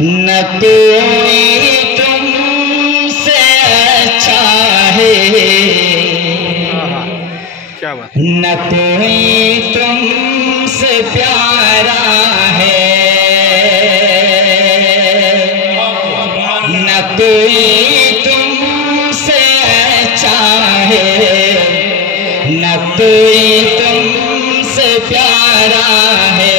نہ کوئی تم سے اچھا ہے، نہ کوئی تم سے پیارا ہے، نہ کوئی تم سے اچھا ہے، نہ کوئی تم سے پیارا ہے،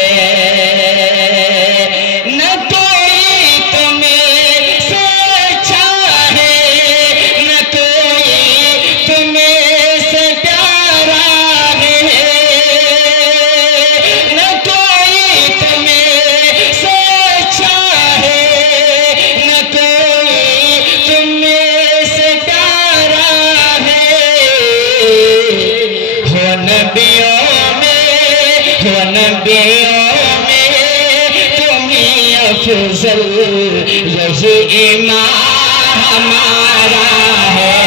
نہ کوئی تم سے اچھا ہے، نہ کوئی تم سے پیارا ہے، نہ کوئی تم سے اچھا ہے، نہ کوئی تم سے پیارا ہے، ہو نبیوں میں تمہیں افضل، یہی ایمان ہمارا ہے،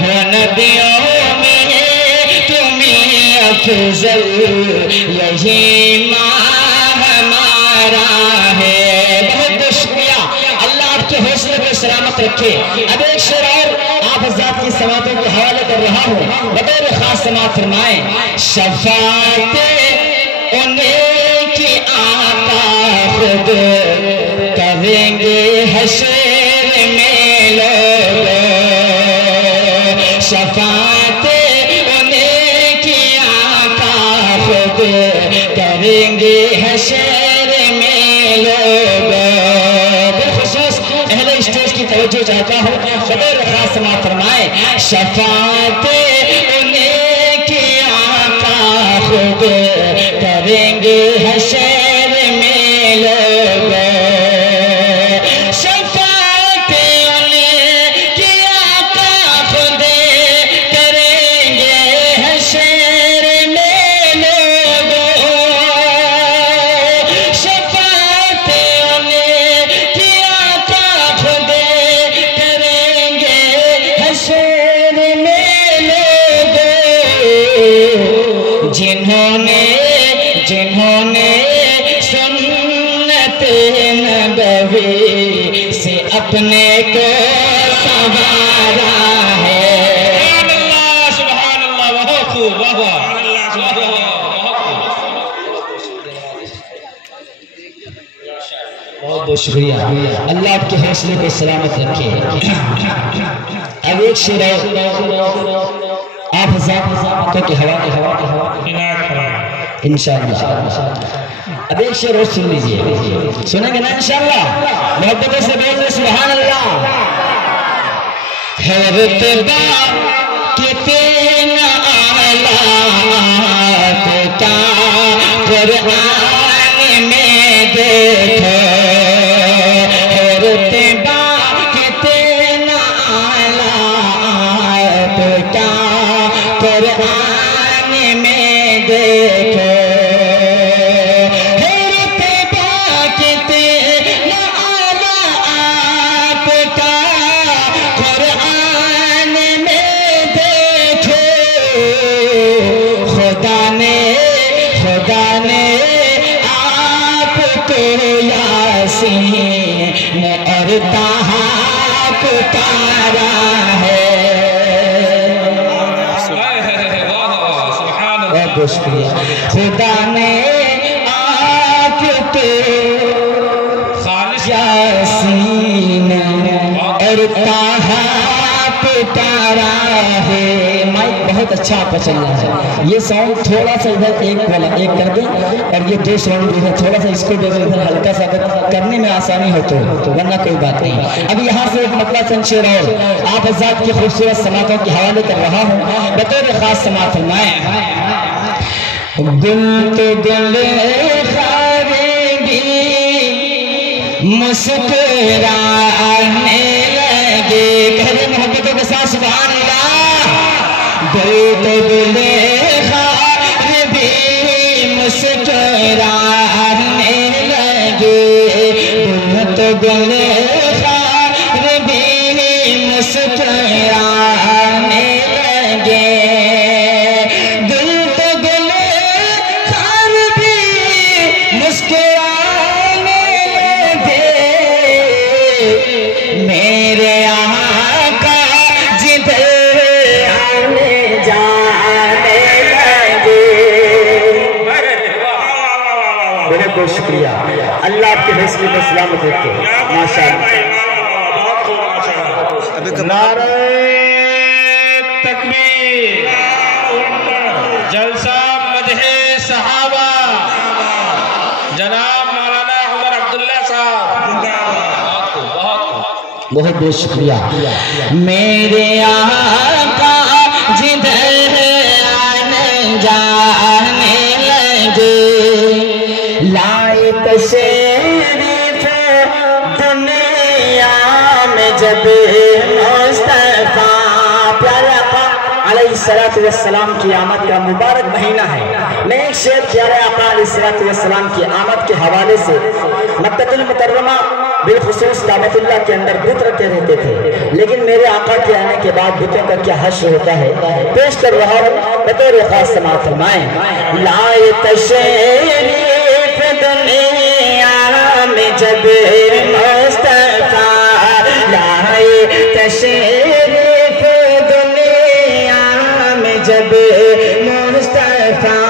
ہو نبیوں میں تمہیں افضل، یہی ایمان ہمارا ہے۔ بہت بہت شکریہ، اللہ آپ کے حوصلے کو سلامت رکھے۔ اب ایک شعر اور آپ حضرات کی سماعتوں کے حوالے کر رہا ہوں، بطور خاص سماعت فرمائیں۔ شفاعت انہیں کی آقا خود کریں گے حشر میں لوگوں، شفاعت انہیں کی آقا خود کریں گے حشر میں لوگوں۔ بالخصوص اہل اسٹیج کی توجہ چاہتا ہوں، بطور خاص سماعت فرمائیں۔ شفاعت انہیں کی آقا خود کریں گے حشر میں لوگوں، شفاعت انہیں کی آقا خود کریں گے حشر میں لوگوں، شفاعت انہیں کی آقا خود کریں گے حشر میں لوگوں، جنہوں نے سنت نبوی سے اپنے کو سنوارا ہے۔ سبحان اللہ، سبحان اللہ، بہت خوب، بہت بہت شکریہ، اللہ آپ کے حوصلے کو سلامت رکھے۔ اب ایک شعر آپ حضرات کے حوالے انشاءاللہ۔ اب ایک شعر اور سن لیجئے، سنیں گے نا انشاءاللہ؟ محبت سے بولیں سبحان اللہ۔ ہے رتبہ کتنا اعلیٰ کا قرآن میں دیکھو، ہے رتبہ کتنا اعلیٰ کا قرآن میں دیکھو، خدا نے آپ کو یاسین اور طٰہٰ کو اتارا ہے۔ بہت شکریہ۔ خدا نے آپ کو یاسین اور طٰہٰ کو اتارا ہے۔ مائک بہت اچھا آپ کا چل رہا ہے، یہ ساؤنڈ تھوڑا سا ادھر ایک کر دیں، اور یہ دو ساؤنڈ جو ہے تھوڑا سا اس کو ادھر ہلکا سا کرنے میں آسانی ہو تو ورنہ کوئی بات نہیں۔ اب یہاں سے ایک مطلع چند شعر اور آپ حضرات کی خوبصورت سماعتوں کے حوالے کر رہا ہوں، بطور خاص سماعت فرمائیں۔ گل تو گل خارنگی مسکرانے لگے، کہہ محبتوں کے ساتھ سبحان اللہ۔ گل تو گل خار بھی مسکرانے لگے، گل تو گل خار بھی مسکرانے لگے، گل تو گل خار بھی بہت بہت شکریہ، اللہ آپ کے حوصلے میں سلامت رکھے، ماشاءاللہ۔ نعرہ تکبیر، جلسہ مدح صحابہ، جناب مولانا عمر عبداللہ صاحب، بہت بہت شکریہ۔ میرے آقا جدھر آنے جانے لگے، لائے تشریف دنیا میں جب مصطفیٰ پیارے آقا علیہ السلام کی آمد کا مبارک مہینہ ہے۔ میں ایک شعر پیارے آقا علیہ السلام کی آمد کے حوالے سے مکہ المکرمہ بالخصوص کعبۃ اللہ کے اندر بت رکھتے رہتے تھے، لیکن میرے آقا کے آنے کے بعد بتوں کا کیا حشر ہوتا ہے پیش کر رہا ہوں، بطور خاص سماعت فرمائیں۔ لائے تشریف دنیا میں جب مصطفیٰ، لائے تشریف دنیا میں جب مصطفیٰ،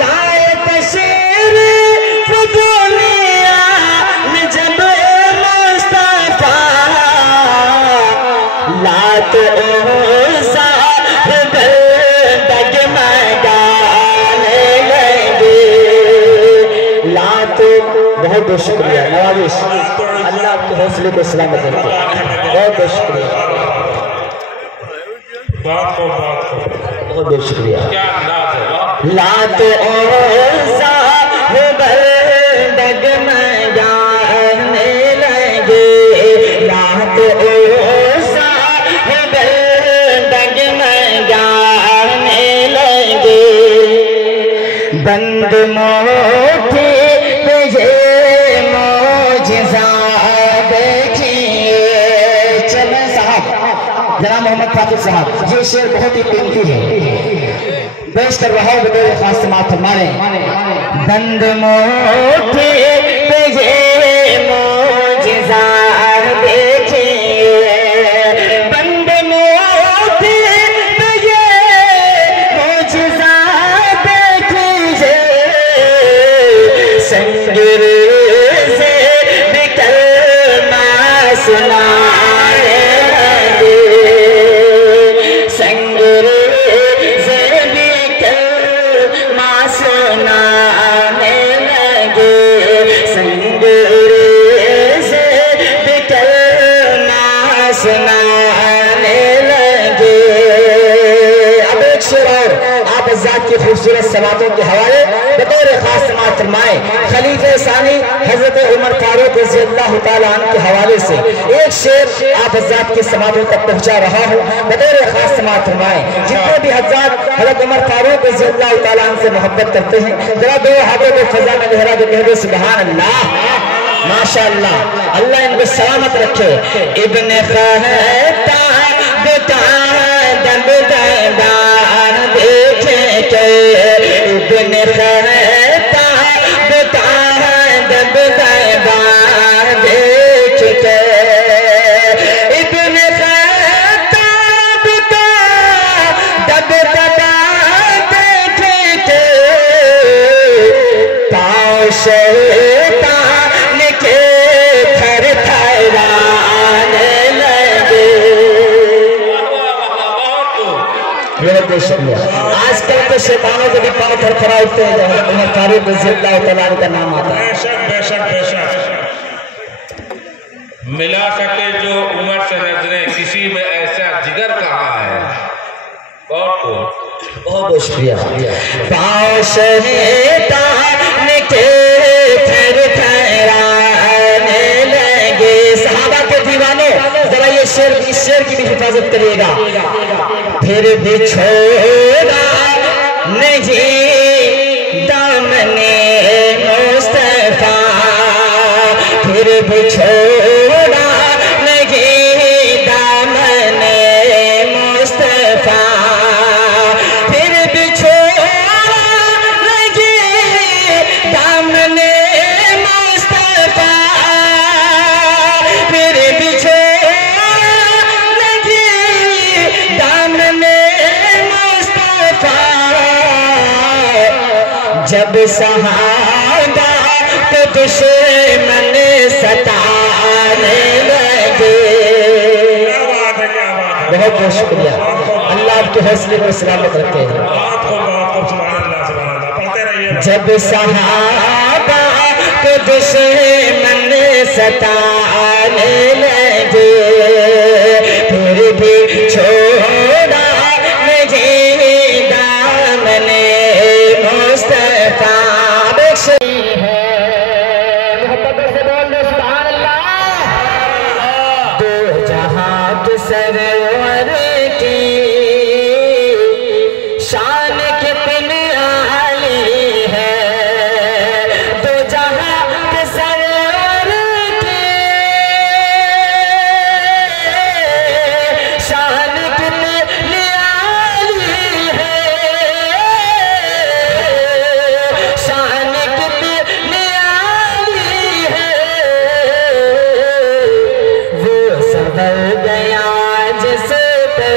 لائے تشریف دنیا میں جب مصطفیٰ، لات عزا ڈگمگانے لگے، لات بہت بہت شکریہ، نوازش اللہ آپ کے حوصلے کو سلامت رکھے، بہت بہت شکریہ، بہت بہت شکریہ۔ لات عزا ڈگمگانے لگے، لات عزا ڈگمگانے لگے، بند موٹھی پہ یہ معجزہ دیکھیے۔ چلیں صاحب، جناب محمد فاطر صاحب، یہ شعر بہت ہی قیمتی ہے، پیش کر رہا ہوں بطور خاص سماعت فرمائیں۔ بند موٹھی پہ یہ معجزہ دیکھیے، بند موٹھی پہ یہ معجزہ دیکھیے، سنگر سے بھی کلمہ سنانے لگے، سنگر سے بھی کلمہ سنانے لگے، سنگر سے بھی کلمہ سنانے لگے۔ اب ایک شعر اور آپ ذات کی خوبصورت سماعتوں کے حوالے بطور خاص سماعت فرمائے، خلیفہ ثانی حضرت عمر فاروق رضی اللہ تعالیٰ عنہ کے حوالے سے ایک شعر آپ حضرات کی سماعتوں تک پہنچا رہا ہوں، بطور خاص سماعت فرمائے۔ جتنے بھی حضرات حضرت عمر فاروق رضی اللہ تعالیٰ عنہ سے محبت کرتے ہیں، ذرا دو ہاتھوں کو فضا میں لہرا کے کہہ دو سبحان اللہ، ماشاءاللہ، اللہ ان کو سلامت رکھے۔ ابن خطاب کا دم دیدار دیکھے کہ، ابن خطاب کا دم دیدار دیکھ کے، ابن خطاب کا دم دیدار دیکھ کے، پاؤں شیطان کے تھر تھرانے لگے۔ بہت بہت شکریہ۔ آج کل تو شیطانوں کے بھی پاؤں تھر تھرا اٹھتے ہیں جب عمر فاروق رضی اللہ تعالیٰ عنہ کا نام آتا ہے۔ بے شک بے شک بے شک، ملا سکے جو عمر سے نظریں، کسی میں ایسا جگر کہاں ہے۔ بہت بہت بہت شکریہ۔ پاؤں شیطان کے تھر تھرانے لگے، صحابہ کے دیوانوں ذرا یہ شعر، اس شعر کی بھی حفاظت کریے گا۔ پھر بھی چھوڑا نہیں دامن مصطفیٰ، پھر بھی چھوڑا نہیں دامن مصطفیٰ، پھر بھی چھوڑا نہیں دامن مصطفیٰ، پھر بھی چھوڑا نہیں دامن مصطفیٰ، جب صحابہ کو دشمن ستانے لگے. بہت بہت شکریہ. اللہ آپ کے حوصلے کو سلامت رکھے. جب صحابہ کو دشمن ستانے لگے پھر بھی چھوڑا نہیں دامن مصطفیٰ. محبت سے بول دو سبحان اللہ. دو جہاں کے سرور کی شان کتنی عالی ہے. دو جہاں کے سرور کی شان کتنی عالی ہے. شان کتنی عالی ہے. وہ سنور گیا جس پر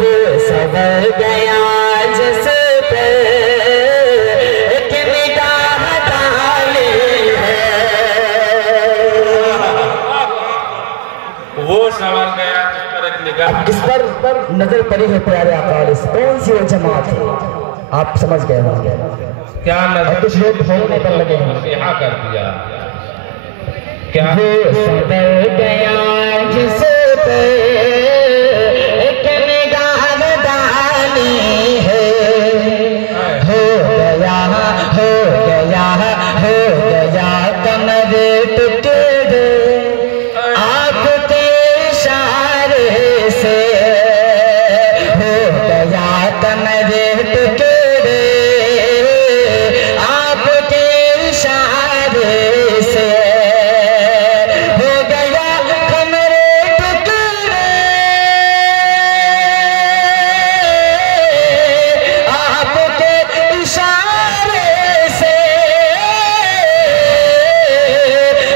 وہ سنور گیا جس پر ایک نگاہ ڈالی ہے. وہ سنور گیا جس پر ایک نگاہ. کس پر نظر پڑی ہے پیارے آقا علیہ السلام؟ کون سی وہ جماعت ہے؟ آپ سمجھ گئے ہوں گے. کیا نظر کچھ لوگ بھولنے پر لگے ہیں. یہاں کر دیا کیا وہ سنور گیا جس پر ایک نگاہ ڈالی ہے. ہو گیا ہو گیا ہو گیا کمر ٹکڑے آپ کے اشارے سے. ہو گیا کمر ٹکڑے آپ کے اشارے سے. ہو گیا کمر ٹکڑے آپ کے اشارے سے.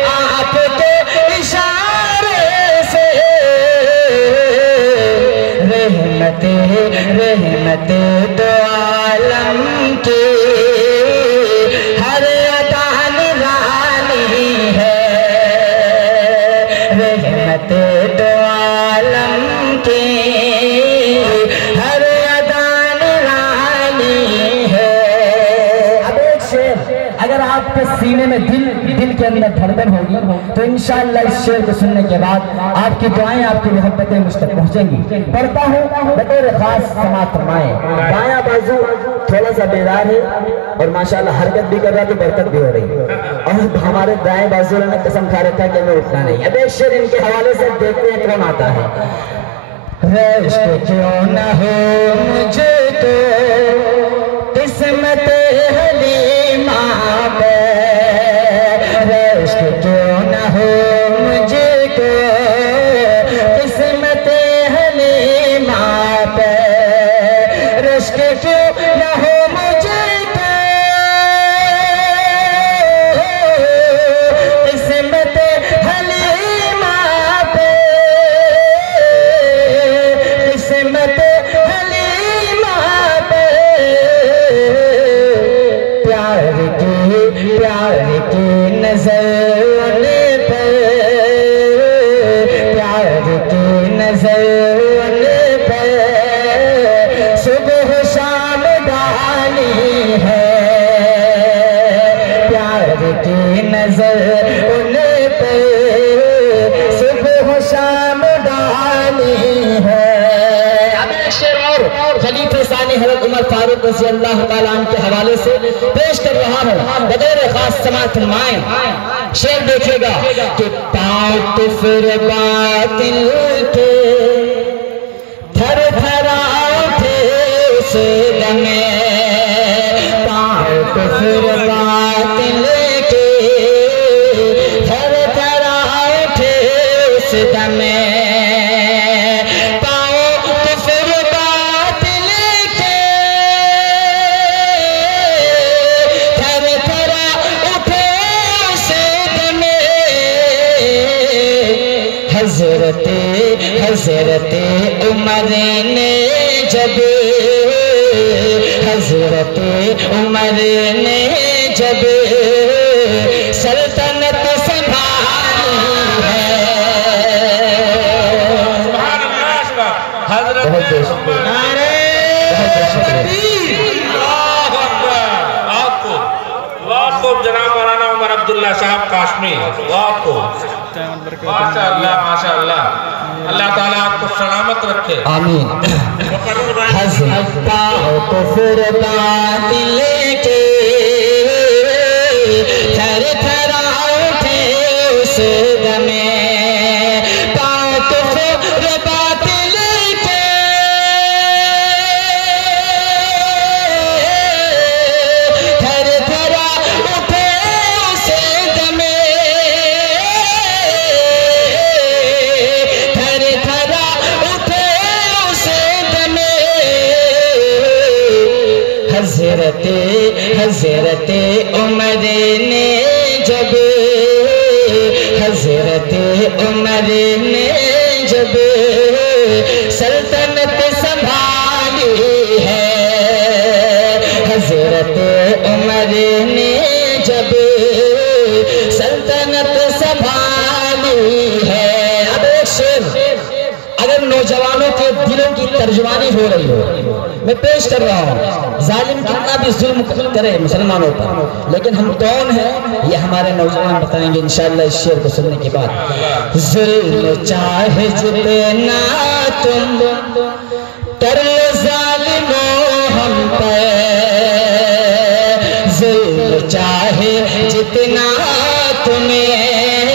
آپ کے اشارے سے. رحمت رحمت دو عالم کی ہر عطا نورانی ہے. رحمت دو عالم کی ہر عطا نورانی ہے. اب ایک شعر اگر آپ کے سینے میں دل کے اندر دھڑکن ہوگی تو انشاءاللہ اس شعر کو سننے کے بعد آپ کی دعائیں آپ کی محبتیں مجھ تک پہنچیں گی. پڑھتا ہوں بطور خاص سماعت فرمائیں. بایاں بازو تھوڑا سا بیدار ہے اور ماشاءاللہ حرکت بھی کر رہا تو برکت بھی ہو رہی ہے. اور ہمارے دائیں بازو نے قسم کھا رکھا کہ ہمیں اٹھنا نہیں. اب ایک شعر ان کے حوالے سے دیکھتے ہیں کون آتا ہے. رشک کیوں نہ ہو مجھے تو قسمت حلیمہ پہ. رشک کیوں نہ ہو مجھے تو قسمت حلیمہ پہ. رشک کیوں نہ ہو مجھے تو قسمت حلیمہ پہ. قسمت حلیمہ پہ. پیار کی نظر ان پر. پیار کی نظر ان پر صبح شام ڈالی ہے. پیار کی نظر ان پر صبح شام ڈالی ہے. اب ایک شعر اور خلیفہ ثانی حضرت عمر فاروق رضی اللہ تعالیٰ عنہ کے حوالے سے پیش کر رہا ہوں بغیر خاص سماعت فرمائیں. شعر دیکھیے گا کہ پاؤں کفر باطل کے تھر تھرا اٹھے اس دم میں. پاؤں کفر باطل کے تھر تھرا اٹھے اس دم میں. حضرت عمر نے جب حضرت عمر نے جب سلطنت سنبھالی ہے. حضرت جناب مولانا عمر عبداللہ صاحب قاسمی آپ کو ماشاء اللہ اللہ تعالیٰ آپ کو سلامت رکھے. آمین. حضرت کفر باطل کے تھر تھرا اٹھے اس دمے. کفر باطل کے تھر تھرا اٹھے اس دمے. تھر تھرا اٹھے اس دمے. حضرت عمر نے جب حضرت عمر نے جب سلطنت سنبھالی ہے. حضرت عمر نے جب سلطنت سنبھالی ہے. اب ایک شعر اگر نوجوانوں کے دلوں کی ترجمانی ہو رہی ہو میں پیش کر رہا ہوں. ظالم کتنا بھی ظلم کرے مسلمانوں پر لیکن ہم کون ہیں یہ ہمارے نوجوان بتائیں گے انشاءاللہ اس شعر کو سننے کے بعد. ظلم چاہے جتنا تم کر لو ظالموں ہم پر. ظلم چاہے جتنا تمہیں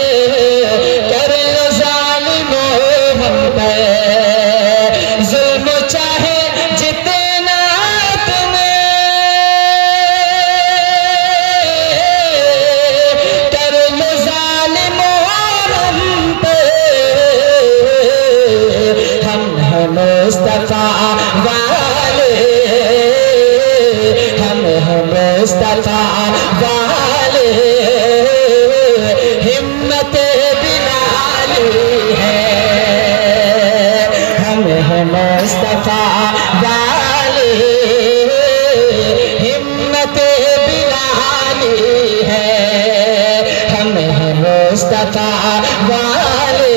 کر لو ظالموں ہم پر. ظلم چاہے جتنا تمہیں کر لو ظالموں ہم پر. ہم ہیں مصطفیٰ والے ہم ہیں مصطفیٰ والے. ہمت بلالی ہے ہم ہیں مصطفیٰ والے. ہمت بلالی ہے ہم ہیں مصطفیٰ والے.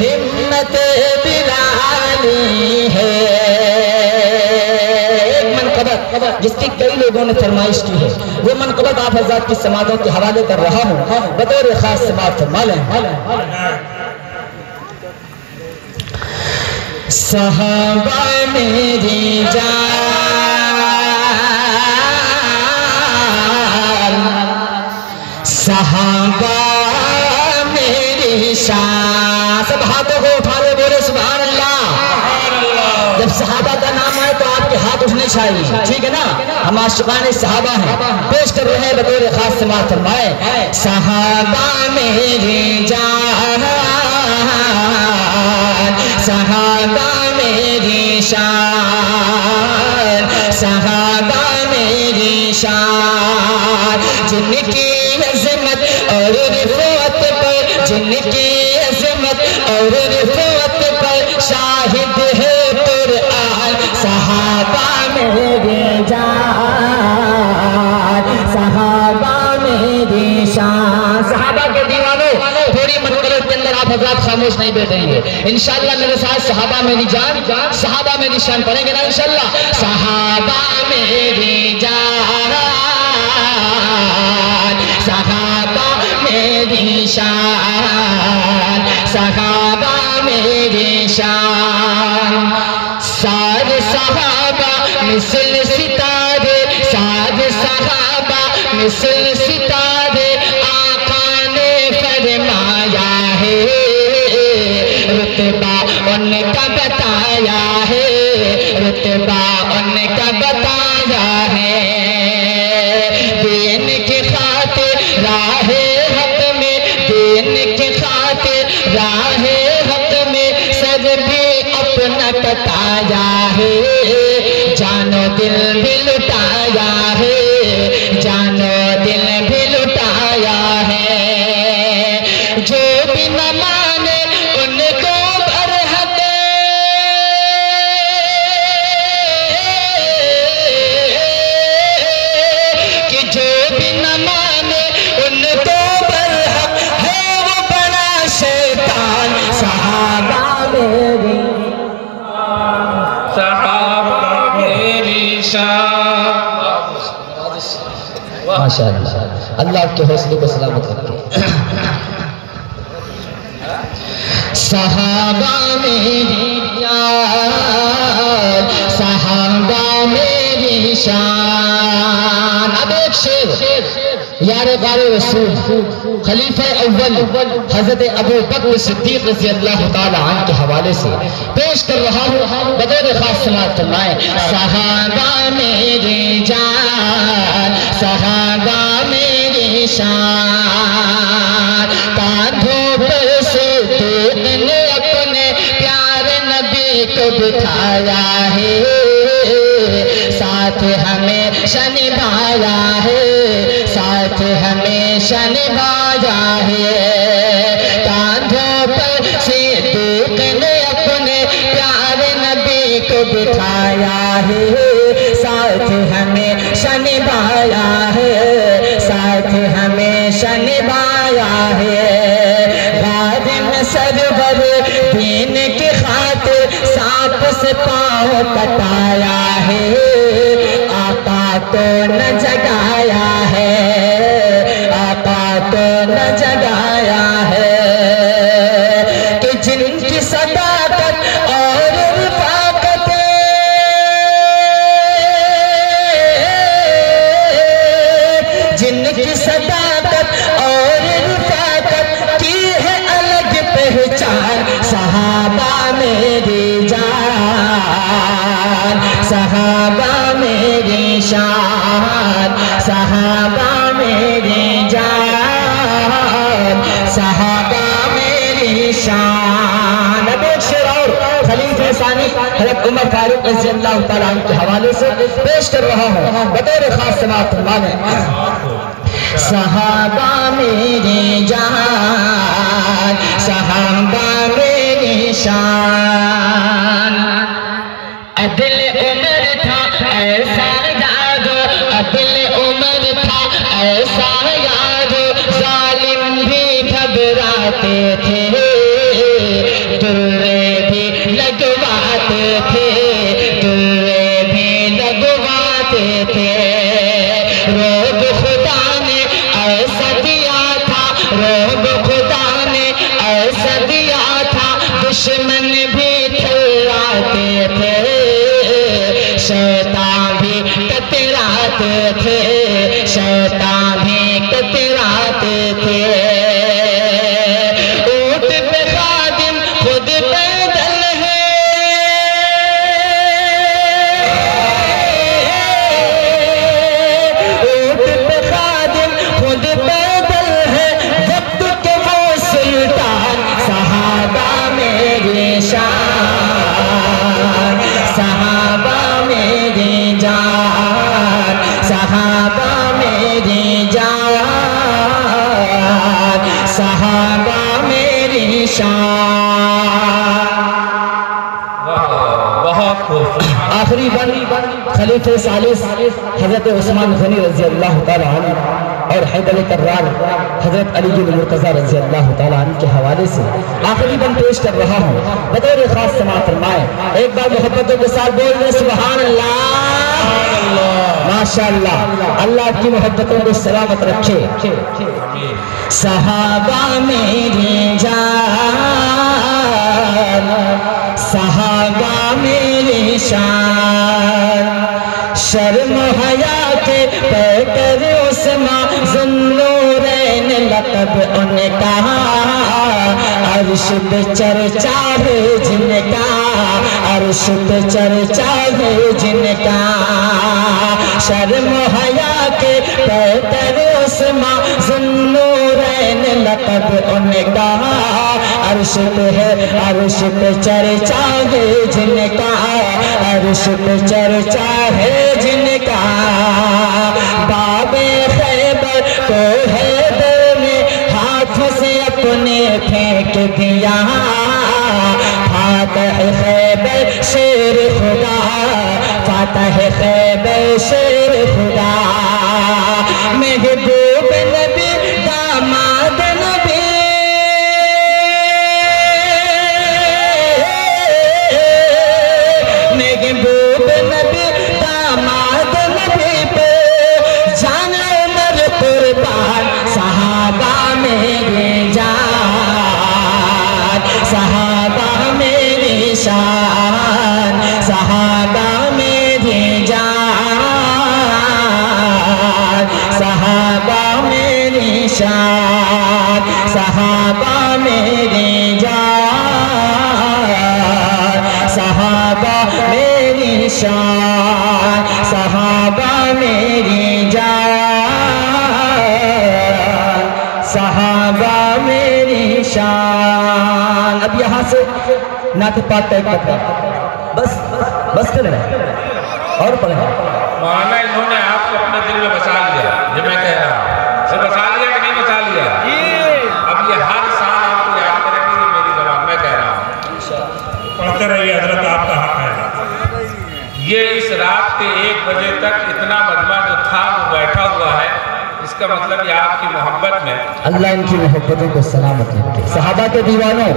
ہمت بلالی ہے. ایک منقبت جس کی کئی لوگوں نے فرمائش کی ہے وہ منقبت آپ حضرات کی سماعتوں کے حوالے کر رہا ہوں بطور خاص سماعت فرما لیں. صحابہ میری جان صحابہ میری شان. سب ہاتھوں کو اٹھا لے بولے سبحان اللہ. جب صحابہ کا نام آئے تو آپ کے ہاتھ اٹھنے چاہیے ٹھیک ہے نا. ہم عاشقان صحابہ ہیں پیش کر رہے ہیں بطور خاص سماعت فرمائے. صحابہ میری جان صحابہ میری شان صحابہ میری شان. جن کی عظمت اور رفعت پر جن کی عظمت اور رفعت پر شاہد ہے قرآن. صحابہ میری جان صحابہ میری شان. صحابہ کے دیوانوں پوری منقبت کے اندر آپ حضرات خاموش نہیں بیٹھیں گے انشاءاللہ. میرے ساتھ صحابہ میری جان صحابہ میری شان پڑھیں گے نا انشاءاللہ. صحابہ میری جان صحابہ میری شان صحابہ میری شان. سارے صحابہ مثل ستارے سارے صحابہ مثل ستارے آقا نے فرمایا ہے. رتبہ ان کا بتایا ہے رتبہ ان کا بتایا ہے. دین کی خاطر راہ حق میں دین کی خاطر راہ حق میں سر بھی اپنا کٹایا ہے. جانو دل بھی لٹایا ہے جانو دل بھی لٹایا ماشاءاللہ، اللہ آپ کے حوصلے کو سلامت رکھے۔ صحابہ میری جان، صحابہ میری شان۔ اب ایک شعر یار غار رسول خلیفہ اول حضرت ابو بکر صدیق رضی اللہ تعالی عنہ کے حوالے سے پیش کر رہا ہوں، بطور خاص سماعت فرمائیں۔ صحابہ میری جان، صحابہ میری شان، کاندھوں پر صدیق نے اپنے پیارے نبی کو بٹھایا ہے، ساتھ ہمیشہ نبھایا ہے، ساتھ ہمیشہ نبھایا ہے۔ کاندھوں پر صدیق نے اپنے پیارے نبی کو بٹھایا ہے، ساتھ ہمیشہ نبھایا ہے، ساتھ ہمیشہ نبھایا ہے۔ خادم سرور دین کی خاطر سانپ سے پاؤں کٹایا ہے، آقا کو نہ جگایا ہے، آقا کو نہ جگایا ہے، کہ جن کی صداقت اور رفاقت، جن کی صداقت اور رفاقت کی ہے الگ پہچان، صحابہ میری جان، صحابہ میری شان، صحابہ میری جان، صحابہ میری شان۔ اب ایک شعر اور خلیفہ ثانی حضرت عمر فاروق رضی اللہ تعالیٰ عنہ کے حوالے سے پیش کر رہا ہوں، بطور خاص سماعت فرمائیں۔ صحابہ میری جان، صحابہ میری شان، عدل عمر تھا ایسا یادو، عدل عمر تھا ایسا یادو، ظالم بھی گھبراتے تھے، درے بھی لگواتے تھے، درے بھی لگواتے تھے۔ روب خدا نے ایسا دیا تھا، روب خدا نے ایسا دیا تھا، دشمن بھی تھراتے تھے، شیطان بھی کتراتے تھے، شیطان بھی کتراتے تھے۔ اونٹ پہ خادم خود پیدل ہے، اونٹ پہ خادم خود پیدل ہے، وقت کے وہ سلطان، صحابہ میری شان، صحابہ میری جان، صحابہ میری جان، صحابہ میری شان۔ بہت خوبصورت۔ آخری بن خلیفہ ثالث حضرت عثمان غنی رضی اللہ تعالیٰ عنہ اور حیدر کرار حضرت علی المرتضی رضی اللہ تعالیٰ عنہ کے حوالے سے آخری بن پیش کر رہا ہوں، بطور خاص سماعت فرمائیں۔ ایک بار محبتوں کے ساتھ بول رہے سبحان اللہ، ماشاءاللہ، اللہ کی محبتوں کو سلامت رکھے۔ صحابہ میری جان، صحابہ میری شان، شرم و حیا کے پیکر عثمان ذوالنورین لقب ان کا، عرش پہ چرچا ہے جن کا، عرش پہ چرچا ہے جن کا، شرم و حیا کے پیکر عثمان ذوالنورین لقب ان کا، عرش پہ ہے، عرش پہ چرچا ہے جن کا، عرش پہ چرچا ہے جن کا، باب خیبر کو حیدر نے ہاتھوں سے اپنے پھینک دیا، فاتح خیبر شیر خدا، فاتح خیبر شیر خدا، محبوب نبی داماد نبی، محبوب نبی داماد شان صحابہ میری جان صحابہ میری شان صحابہ میری جان صحابہ میری شان. اب یہاں سے نعت پاک کا ایک مطلب بس کریں اور پڑھیں. مولانا انہوں نے آپ کو اپنے دل میں بسا لیا جو میں کہہ رہا ہوں. اسے بسا لیا کہ نہیں بسا لیا؟ اب یہ ہر سال آپ کو یاد کریں گے یہ میری زبان میں کہہ رہا ہوں. پڑھتے رہیے حضرت آپ کا حق ہے. یہ اس رات کے 1 بجے تک اتنا مجمع جو تھا وہ بیٹھا ہوا ہے. اس کا مطلب یہ آپ کی محبت میں اللہ ان کی محبتوں کو سلامت رکھے. صحابہ کے دیوانوں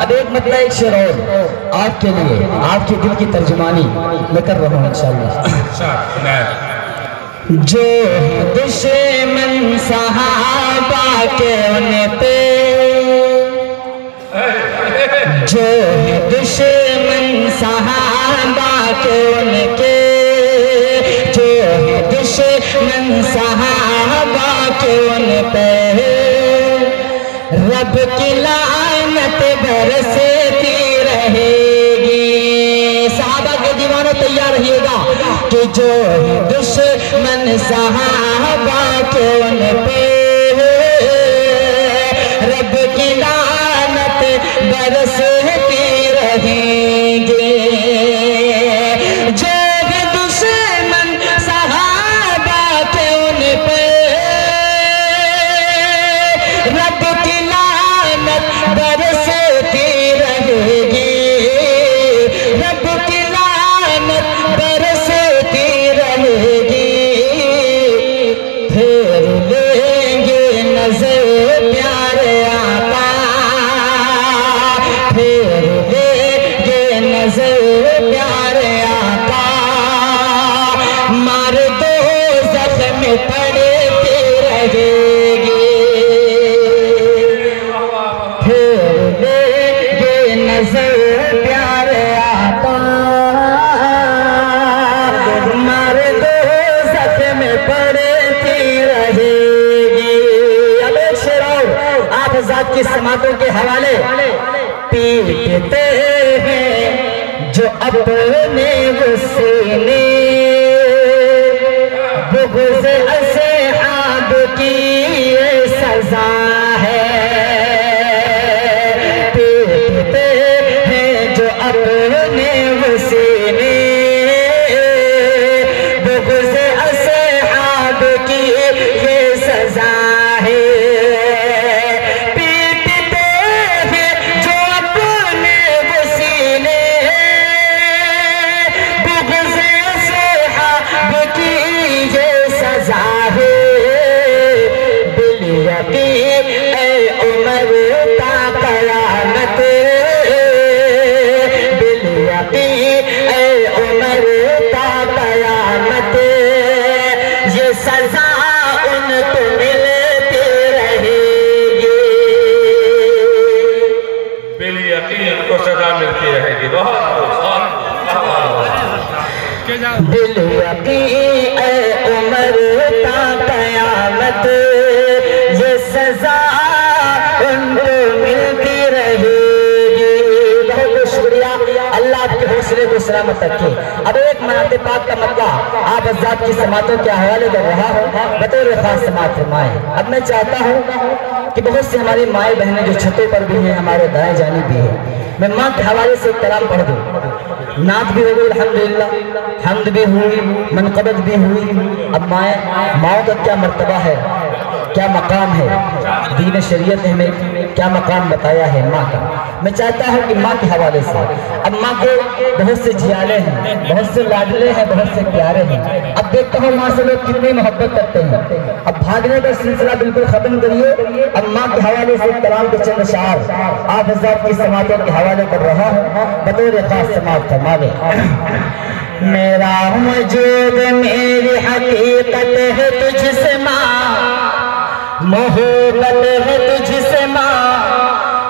اب ایک مطلب ایک شعر اور آپ کے لیے آپ کے دل کی ترجمانی میں کر رہا ہوں انشاءاللہ. جو دشمن صحابہ کے ان پہ جو دشمن صحابہ کے ان کے جو دشمن صحابہ کے ان پہ رب کی لعنت برستی رہے گی. صحابہ کے دیوانوں تیار رہیے گا کہ جو دشمن صحابہ کے ان پہ رب کی لعنت برستی رہیں گے. جو دشمن صحابہ کے ان پہ رب کی لعنت برستی رہے گی. رب کی لعنت برستی رہے گی. پھر لیں گے نظر پیارے آقا پھر لیں گے نظر پیارے آقا مار دو زخم پڑتی رہے گی. پھر لیں گے نظر پیارے آقا مار دو زخم پڑتی رہے گی. اب ایک شعر اور آپ حضرات کی سماعتوں کے حوالے. پیٹتے ہیں جو اپنے وسیلے بغض اصحاب کی یہ سزا ہے. پیٹتے ہیں جو اپنے وسیلے بغض اصحاب کی یہ سزا ہے. پیٹتے ہیں جو اپنے وسیلے بغض اصحاب کی یہ سزا ہے. بالیقین اے عمر تا قیامت بالیقین اے عمر تا قیامت یہ سزا ان کو ملتی رہے گی. بالیقین کو سزا ملتی رہے گی. بہت بالیقین اے عمر تا قیامت یہ سزا ان کو ملتی رہے گی. بہت بہت شکریہ. اللہ آپ کے حوصلے کو سلامت رکھے. اب ایک نعت پاک کا مطلع آپ حضرات کی سماعتوں کے حوالے کر رہا ہوں. بطور خاص سماعت فرمائیں. اب میں چاہتا ہوں کہ بہت سی ہماری مائیں بہنیں جو چھتوں پر بھی ہیں ہمارے دائیں جانب بھی ہیں میں ماں کے حوالے سے ایک کلام پڑھ دوں. نعت بھی ہو گئی الحمدللہ حمد بھی ہوئی منقبت بھی ہوئی. اب ماؤں کا کیا مرتبہ ہے کیا مقام ہے دین شریعت نے ہمیں کیا مقام بتایا ہے ماں کا. میں چاہتا ہوں کہ ماں کے حوالے سے اب ماں کے بہت سے جیالے ہیں بہت سے لاڈلے ہیں بہت سے پیارے ہیں. اب دیکھتا ہوں ماں سے لوگ کتنی محبت کرتے ہیں. اب بھاگنے کا سلسلہ بالکل ختم کریے. اب ماں کے حوالے سے کلام کے چند اشعار آپ حضرات کی سماعتوں کے حوالے کر رہا ہوں. بطور خاص سماعت فرما لیں. میرا وجود میری حقیقت ہے تجھ سے ماں محبت ہے تجھ سے ماں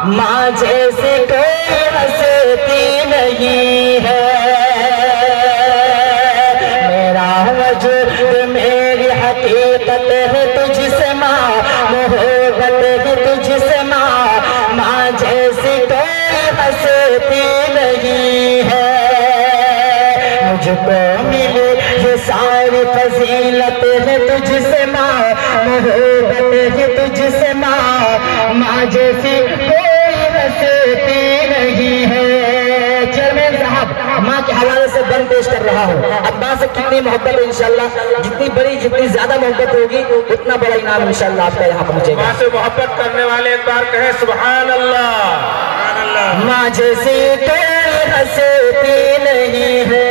ماں جیسے کوئی ہستی نہیں ہے. میرا وجود میری حقیقت ہے تجھ سے ماں محبت کو ملی یہ ساری فضیلت ہے تجھ سے ماں، محبت ہے تجھ سے ماں، ماں جیسی کوئی ہستی نہیں ہے۔ چیئرمین صاحب ماں کے حوالے سے بند پیش کر رہا ہوں۔ اب ماں سے کتنی محبت ہے انشاءاللہ، جتنی بڑی جتنی زیادہ محبت ہوگی اتنا بڑا انعام انشاءاللہ آپ کا یہاں پہنچے گا۔ ماں سے محبت کرنے والے ایک بار کہیں سبحان اللہ۔ ماں جیسی کوئی ہستی نہیں ہے،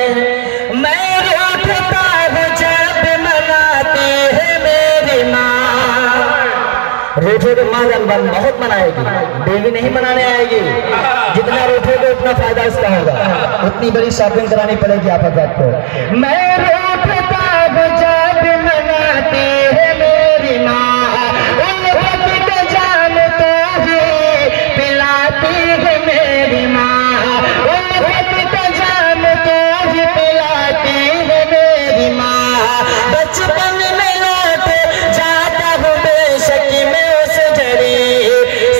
میں روٹھتا ہوں جب مناتی ہے میری ماں۔ روٹھے تو ماں جب بہت منائے گی، بیوی نہیں منانے آئے گی، جتنا روٹھے گا اتنا فائدہ اس کا ہوگا، اتنی بڑی شاپنگ کرانی پڑے گی آپ حضرات کو۔ میں روٹھتا ہوں جب مناتی ہے میری ماں، ان وقت جان تو ہی پلاتی ہے میری ماں، ان وقت جان تو ہی پلاتی ہے میری ماں۔ بچپن میں لوٹ جاتا ہوں بے شک میں اس جڑی،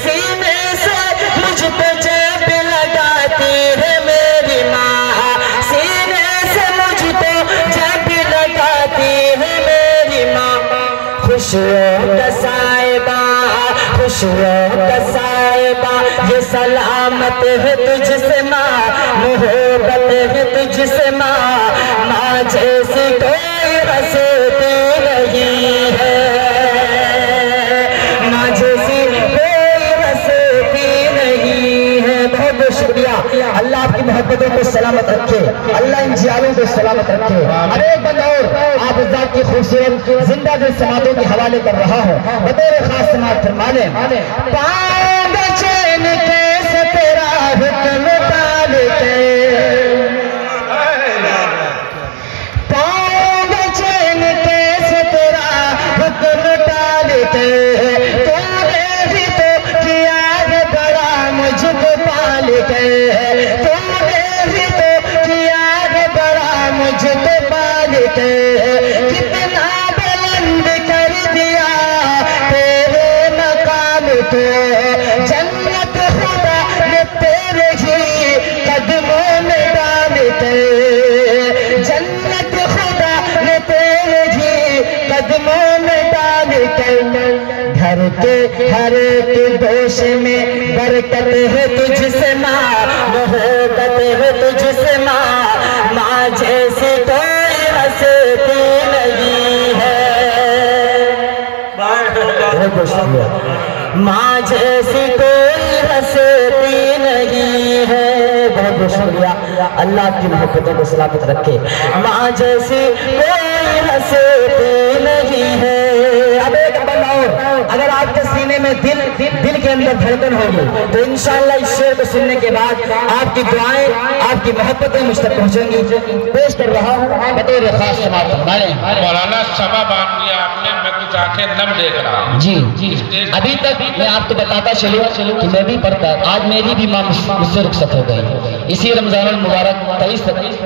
سینے سے مجھ پہ جب لگاتی ہے میری ماں، سینے سے مجھ پہ جب لگاتی ہے میری ماں۔ خوشیوں کا صاحبہ، خوشیوں کا صاحبہ، یہ سلامت ہے تجھ سے ماں، محبت ہے تجھ سے ماں، ماں جیسی کوئی ہستی نہیں ہے، ماں جیسی کوئی ہستی نہیں ہے۔ بہت بہت شکریہ، اللہ آپ کی محبتوں کو سلامت رکھے، اللہ ان جیالوں کو سلامت رکھے۔ اب ایک بندہ اور آپ ذات کی خوبصورت زندہ دل سماعتوں کے حوالے کر رہا ہوں، بطور خاص سماعت فرمانے۔ پاؤں گے چین کیسے تیرا حکم ڈال کے، پاؤں گے چین کیسے تیرا حکم ڈال کے، تو نے بھی تو کیا ہے بڑا مجھ کو پال کے، تو نے بھی تو کیا ہے بڑا مجھ کو پال کے، کتنا بلند کر دیا تیرے مقام کو، جنت خدا نے تیرے ہی قدموں میں ڈال کے، جنت خدا نے تیرے ہی قدموں میں ڈال کے، گھر کے ہر ایک دوش میں برکت ہے تجھ سے ماں، محبت ہے تجھ سے ماں، ماں جیسی کوئی ہستی نہیں ہے۔ بہت بہت شکریہ، ماں جیسی کوئی ہستی نہیں ہے۔ بہت بہت شکریہ، اللہ آپ کی محبتوں کو سلامت رکھے، ماں جیسی کوئی ہستی نہیں ہے۔ اب ایک بندہ اور، اگر آپ کے سینے میں دل کے اندر دھڑکن ہوگی تو انشاءاللہ اس شعر کو سننے کے بعد آپ کی دعائیں، آپ کی محبتیں مجھ تک پہنچیں گی۔ پیش کر رہا ہوں بطور خاص سماعت فرمانے۔ مولانا سما باندھ دیا آپ نے، میں کچھ آنکھیں نم دیکھ رہا ہوں۔ جی ابھی تک میں آپ کو بتاتا چلوں کہ میں بھی پڑھتا، آج میری بھی ماں مجھ سے رخصت ہو گئی، اسی رمضان المبارک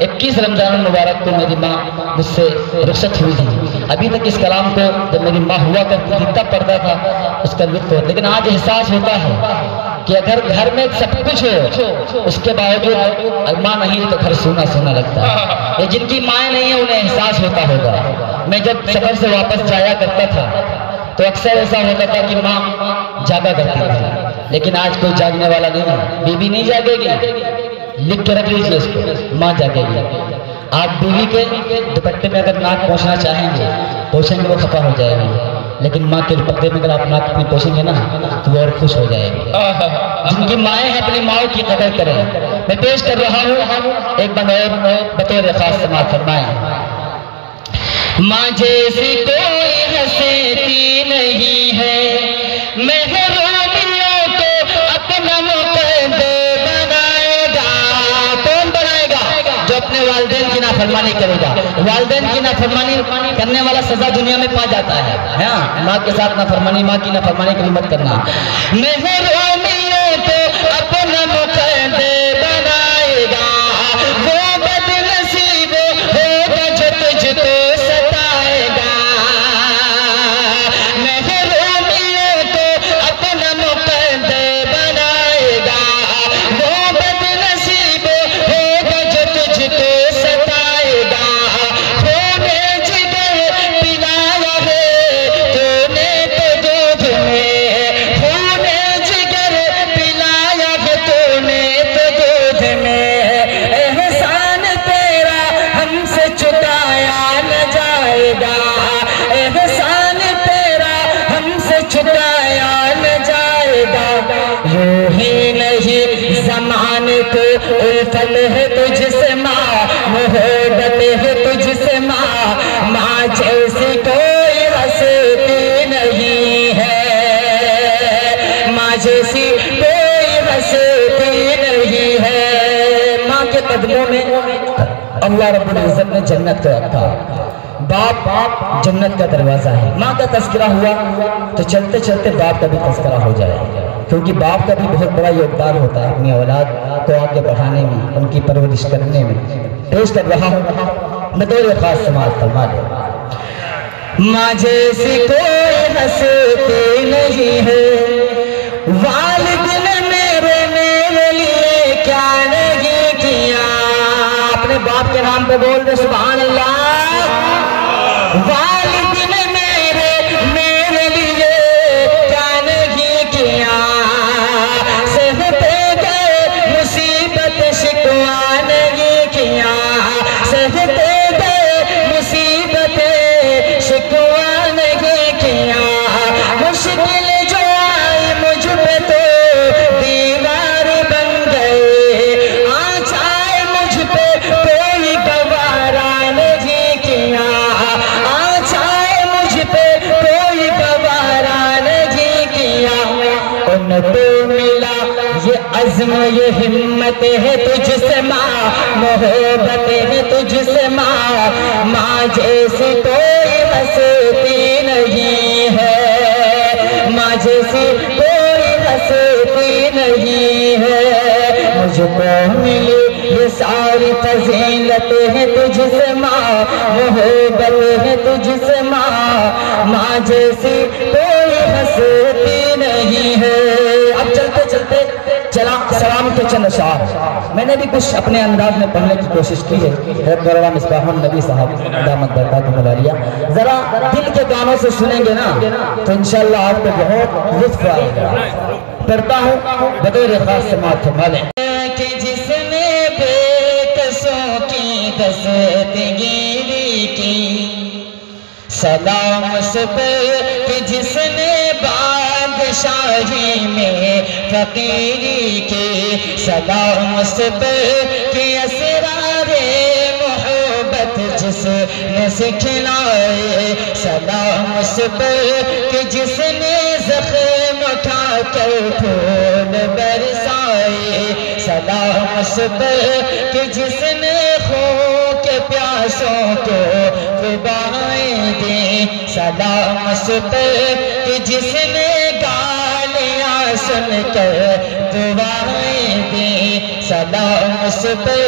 21 رمضان المبارک کو میری ماں مجھ سے رخصت ہوئی تھی۔ ابھی تک اس کلام کو جب میری ماں ہوا کرتی تھی تب پڑھتا تھا، اس کا لطف ہوتا، لیکن آج احساس ہوتا ہے کہ اگر گھر میں سب کچھ ہو اس کے باوجود ماں نہیں تو گھر سونا سونا لگتا ہے۔ جن کی مائیں نہیں ہیں انہیں احساس ہوتا ہوگا۔ میں جب سفر سے واپس جایا کرتا تھا تو اکثر ایسا ہوتا تھا کہ ماں جاگا کرتی تھی، لیکن آج کوئی جاگنے والا نہیں ہے۔ بیوی نہیں جاگے گی، لکھ کے رکھ لیجیے اس کو، ماں جاگے گی۔ آپ بیوی کے دوپٹے میں اگر ناک پہنچنا چاہیں گے پہنچیں گے، وہ خفا ہو جائے گی، لیکن ماں کے دوپٹے میں اگر آپ ناک اپنی پہنچیں گے نا تو وہ اور خوش ہو جائے گی۔ جن کی مائیں ہیں اپنی ماں کی قدر کریں۔ میں پیش کر رہا ہوں ایک بندہ بطور خاص سماعت فرمائیں۔ ماں جیسی کوئی ہستی نہیں ہے، محرومیوں کو اپنا مقدر بنائے گا۔ کون بنائے گا؟ جو اپنے والدین کی نافرمانی کرے گا۔ والدین کی نافرمانی کرنے والا سزا دنیا میں پا جاتا ہے۔ ہاں، ماں کے ساتھ نافرمانی، ماں کی نافرمانی کبھی مت کرنا۔ محرومیوں کو اپنا مقدر بنائے گا، وہ بد نصیب ہوگا جو تجھ کو ستائے گا۔ محرومیوں کو اپنا مقدر بنائے گا، وہ بد نصیب ہوگا جو تجھ کو ستائے گا۔ جیسی کوئی ہستی نہیں ہے، ماں جیسی کوئی ہستی نہیں ہے۔ ماں کے قدموں میں اللہ رب العزت نے جنت کو رکھا۔ باپ جنت کا دروازہ ہے۔ ماں کا تذکرہ ہوا تو چلتے چلتے باپ کا بھی تذکرہ ہو جائے، کیونکہ باپ کا بھی بہت بڑا یوگدان ہوتا ہے اپنی اولاد کو آگے بڑھانے میں، ان کی پرورش کرنے میں۔ پیش کر رہا ہوں بطور خاص سماعت فرما دے۔ ماں جیسی کوئی ہستی نہیں ہے، والد نے میرے لیے کیا نہیں کیا۔ اپنے باپ کے نام پہ بول دے سبحان اللہ۔ والد نے میرے لیے کیا نہیں کیا، سہتے گئے مصیبت شکوہ نہیں کیا، سہتے گئے مصیبت شکوہ نہیں کیا۔ مشکل جو آئی مجھ پہ تو دیوار بن گئے، آج آئے مجھ پہ کوئی گوارا نہیں کیا، آج آئے مجھ پہ کوئی گوارا نہیں کیا۔ ان کو ملا یہ عزم یہ ہمت ہے تجھ سے ماں، محبت ہے تجھ سے ماں، ماں جیسی کوئی ہستی نہیں ہے، ماں جیسی کوئی ہستی نہیں ہے۔ مجھ کو ملی یہ ساری فضیلت ہے تجھ سے ماں، محبت ہے تجھ سے ماں، ماں جیسی کوئی ہستی نہیں ہے۔ اب چلتے چلتے چلا سلام کے چند اشعار میں نے بھی کچھ اپنے انداز میں پڑھنے کی کوشش کی ہے۔ حضرت مولانا مصباح النبی صاحب دامت برکاتہ العالیہ ذرا دل کے کانوں سے سنیں گے نا تو انشاءاللہ آپ کو بہت لطف آئے گا۔ پڑھتا ہوں بطور خاص سماعت فرما لیں۔ کہ جس نے بے کسوں کی دستگیری کی، سلام اس پر کہ جس نے بادشاہی میں فقیری کی، سلام اس پر کہ اسرار محبت جس نے سکھلائے، سلام اس پر کہ جس نے زخم اٹھا کر پھول برسائے، سلام اس پر کہ جس نے خون کے پیاسوں کو فبائیں دیں، سلام اس پر کہ جس نے گالیاں سن کر دعائیں دیں، سلام اس پر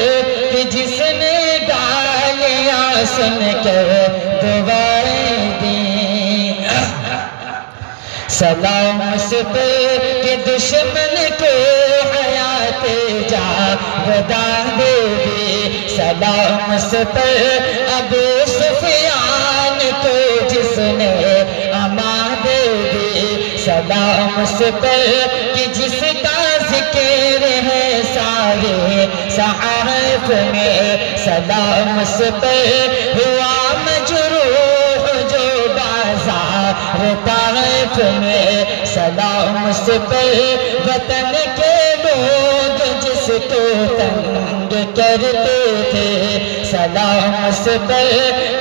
کہ جس نے گالیاں سن کر دعائیں دیں، سلام اس پر کہ دشمن کو حیات جاوداں دے دی، سلام اس پر ابو سفیان کو جس نے امان دے دی، سلام اس پر کہ جس کا ذکر ہے سارے صحائف میں، سلام اس پر ہوا مجروح جو بازار طائف میں، سلام اس پر وطن کے لوگ جس کو تنگ کرتے تھے، سلام اس پر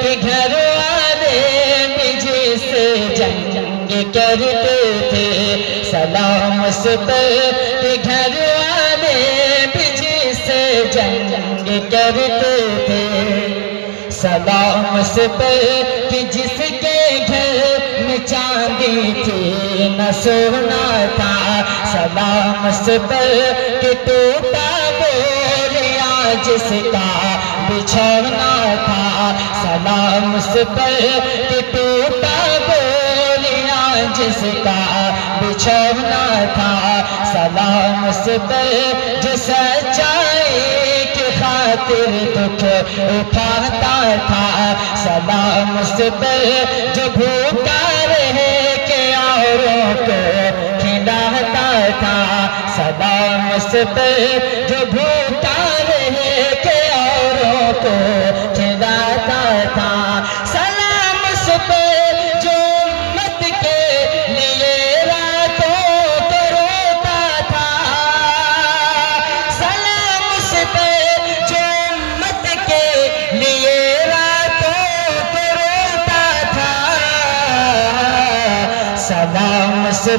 کہ گھر والے بھی جس سے جنگ کرتے تھے، سلام اس پر کہ گھر والے بھی جس سے جنگ کرتے تھے، سلام اس پر کہ جس کے گھر میں چاندی تھی نہ سونا تھا، سلام اس پر کہ ٹوٹا بوریا جس کا بچھونا تھا، سلام اس پر کہ ٹوٹا بوریا جس کا بچھونا تھا، سلام اس پر جو سچائی کی خاطر دکھ اٹھاتا تھا، سلام اس پر جو بھوکا رہ کے اوروں کو کھلاتا تھا، سلام اس پر جو بھوکا رہ کے اوروں کو کھلاتا تھا، سلام اس پر جو امت کے لیے راتوں کو روتا تھا، سلام اس پر جو امت کے لیے راتوں کو روتا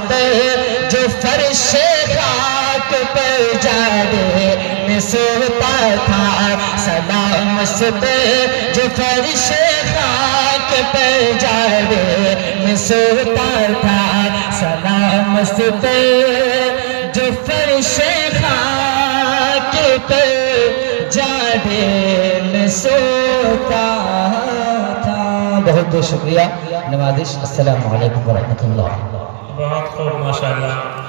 پہ جو فرش خاک پر جاڑے میں سوتا تھا، سلام اس پہ جو فرش خاک پر جاڑے میں سوتا تھا، سلام اس پہ جو فرش خاک پر جاڑے میں سوتا تھا۔ بہت بہت شکریہ، نوازش۔ السلام علیکم ورحمۃ اللہ۔ بہت خوب، ماشاءاللہ۔